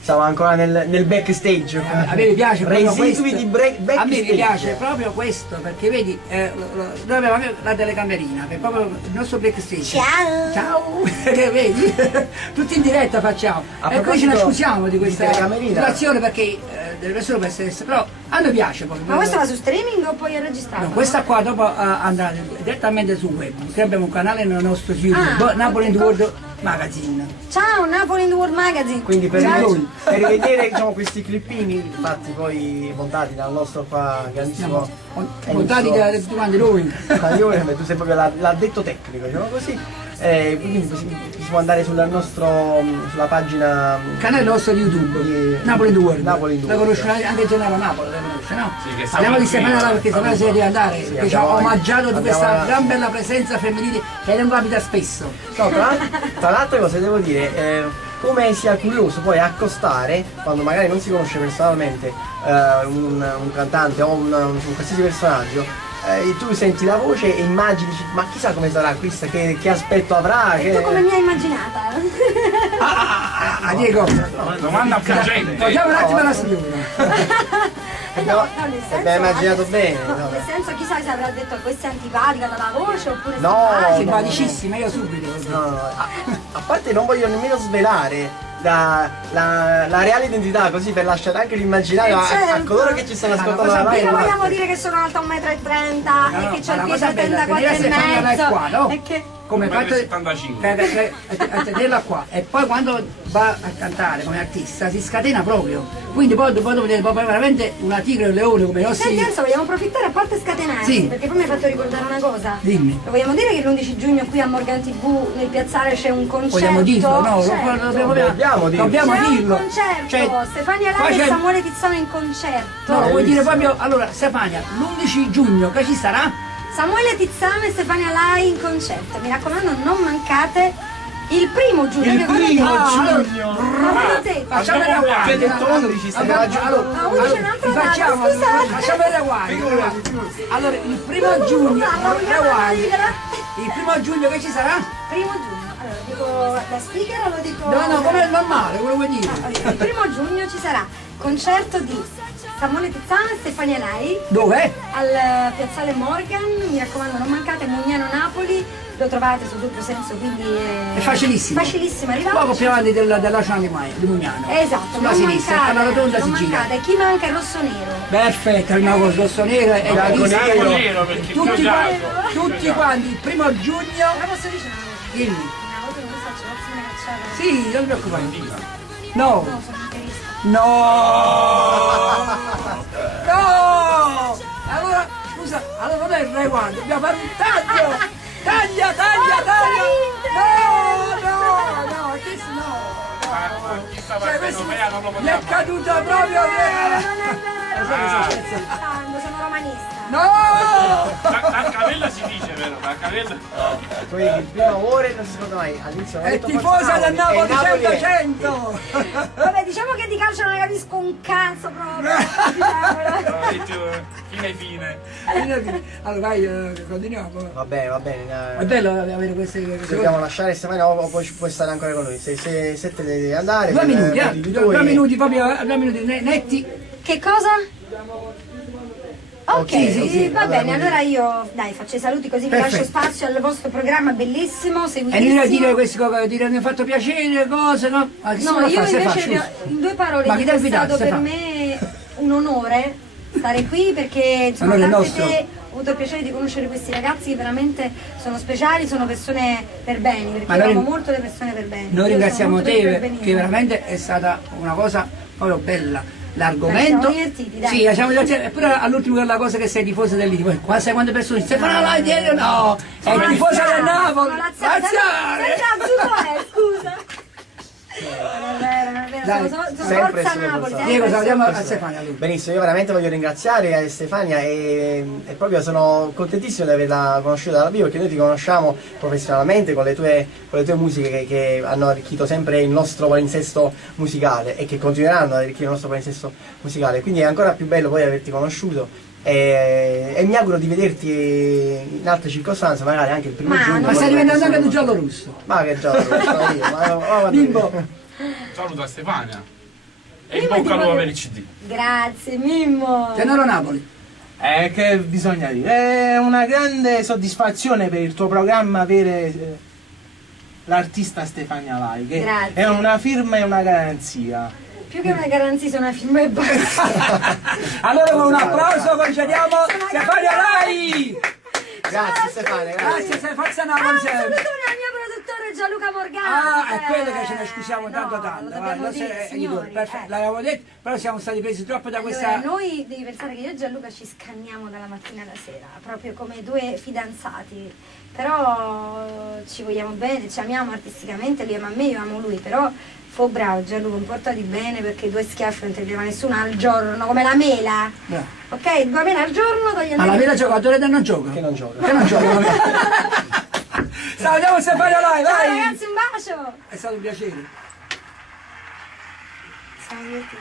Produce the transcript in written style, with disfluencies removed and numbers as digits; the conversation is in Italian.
Siamo ancora nel backstage. A me mi piace proprio questo. Backstage. A me mi piace proprio questo, perché vedi, noi abbiamo anche la telecamerina, che è proprio il nostro backstage. Ciao! Ciao! Che vedi? Tutti in diretta facciamo. E qui ce ne scusiamo di questa situazione, perché delle persone per essere, però a noi piace proprio. Ma questo va su streaming o poi è registrato? No, questa qua dopo andrà direttamente sul web, qui abbiamo un canale nel nostro YouTube, Napoli in the World Magazine. Ciao, Napoli in the World Magazine! Quindi per rivedere diciamo, questi clippini fatti poi montati dal nostro qua grandissimo montati da tutti quanti noi. Tu sei proprio l'addetto tecnico, diciamo così. Quindi si può andare sulla pagina canale nostro di YouTube, Napoli in the World. La conosce anche Gennaro Napoli, la conosce, no? Sì, parliamo di Stefania là perché Stefania se deve andare, che ci ha omaggiato di questa gran bella presenza femminile che non capita spesso. No, tra l'altra cosa devo dire, come sia curioso poi accostare, quando magari non si conosce personalmente un cantante o un qualsiasi personaggio, tu senti la voce e immagini, ma chissà come sarà questa, che aspetto avrà. E tu come mi hai immaginata? Diego, domanda fuggente. togliamo un attimo la signora. No, nel senso, abbiamo immaginato bene. Nel senso, chissà se avrà detto questa è antipatica dalla voce oppure no, simpaticissima, io subito. No. A parte non voglio nemmeno svelare la reale identità, così per lasciare anche l'immaginario a coloro che ci stanno ascoltando la live. Perché vogliamo dire che sono alta 1,30 m e che c'ho il piede a 34,5 e che come fatto a tenerla qua e poi quando va a cantare come artista si scatena proprio, quindi poi dopo vedere proprio veramente una tigre e un leone come i nostri. Senti, adesso vogliamo approfittare a parte scatenarsi, perché poi mi hai fatto ricordare una cosa. Dimmi. Lo vogliamo dire che l'11 giugno qui a Morgan TV nel piazzale c'è un concerto? Vogliamo dirlo? No, certo. dobbiamo dirlo. C'è un concerto, Stefania Lai e Samuele Tizzano in concerto. No, vuoi dire proprio, allora Stefania, l'11 giugno che ci sarà? Samuele Tizzano e Stefania Lai in concerto, mi raccomando non mancate il 1° giugno. Il 1° giugno! Facciamo vedere guardi. Facciamo vedere guardi. Allora, il 1° giugno, il 1° giugno che ci sarà? 1° giugno, allora dico da speaker o lo dico? No, come è normale, quello vuoi dire? Il 1° giugno ci sarà concerto di Samuele Tizzano e Stefania Lai. Dove? Al piazzale Morgan, mi raccomando non mancate, Mugnano Napoli, lo trovate sul doppio senso, quindi è facilissimo. Facilissimo arrivare. Poco più avanti della Ciani di Mugnano. Esatto, sulla sinistra, alla rotonda si gira. Mancate. Chi manca il rosso nero? Perfetto, il nuovo rosso nero e nero perché tutti quanti, il 1° giugno. La posso dire una cosa? Dimmi. Una volta che non faccio l'azione cacciata. Sì, non ti preoccupare. No. No, sono interista. No! No! Allora, scusa, allora non è il rewind, dobbiamo fare un taglio! Taglia! No, che no! Mi è caduta proprio! Sono romanista. No! Taccavella si dice, vero? Taccavella. Poi il primo amore non si scorda mai. All'inizio È tifosa del Napoli 100%! Vabbè, diciamo che di calcio non ne capisco un cazzo proprio. Fine. Allora vai, continuiamo. Va bene. È bello avere queste dobbiamo lasciare Stefania o poi puoi stare ancora con noi. Se te ne devi andare. 2 minuti, 2 minuti proprio, 2 minuti netti. Che cosa? Ok, sì. Va bene, allora io faccio i saluti così vi lascio spazio al vostro programma bellissimo, seguitissimo. E dire questo, dire mi ha fatto piacere, cose, no? No, io invece in 2 parole dico è stato per me un onore stare qui perché insomma ho avuto il piacere di conoscere questi ragazzi che veramente sono speciali, sono persone per bene, perché io amo molto le persone per bene. Noi ringraziamo te che veramente è stata una cosa proprio bella. L'argomento, siamo divertiti, dai. Sì, siamo divertiti, eppure all'ultimo quella cosa che sei tifosa del Liverpool, qua sai quante persone, Stefano Lai dietro, no, è tifosa del Napoli, scusa. Forza Napoli. Diego, salutiamo a Stefania. Benissimo, io veramente voglio ringraziare Stefania e proprio sono contentissimo di averla conosciuta dal vivo, perché noi ti conosciamo professionalmente con le tue musiche che hanno arricchito sempre il nostro palinsesto musicale e che continueranno ad arricchire il nostro palinsesto musicale, quindi è ancora più bello poi averti conosciuto. E mi auguro di vederti in altre circostanze, magari anche il 1° giugno. Ma stai diventando anche tu giallo russo. Ma che giallo russo, io, Bimbo. Saluta Stefania. E in bocca al lupo per il CD. Grazie, Mimmo. Tenero Napoli. Che bisogna dire? È una grande soddisfazione per il tuo programma avere l'artista Stefania Lai, che Grazie. è una firma e una garanzia. Più che una garanzia sono una firma e basta. Allora con un applauso concediamo Stefania Lai! Grazie Stefania, Grazie, forza Ah, Napoli saluto sempre! il mio produttore Gianluca Morgante. Ah, è quello che ce ne scusiamo tanto no, tanto. lo dobbiamo dire, signori, Perfetto, l'avevamo detto, però siamo stati presi troppo da questa... Allora, noi devi pensare che io e Gianluca ci scanniamo dalla mattina alla sera, proprio come due fidanzati, però ci vogliamo bene, ci amiamo artisticamente, lui ama me, io amo lui, però fu bravo Gianluca, comportati bene perché due schiaffi non ti arriva nessuno al giorno, come la mela. No. Ok, due mele al giorno, togli Ma la vera giocatore da non gioca? Che non gioca. Che non gioca? Salutiamo Stefania Lai, Ciao vai! ragazzi, un bacio! È stato un piacere. Siamo divertiti,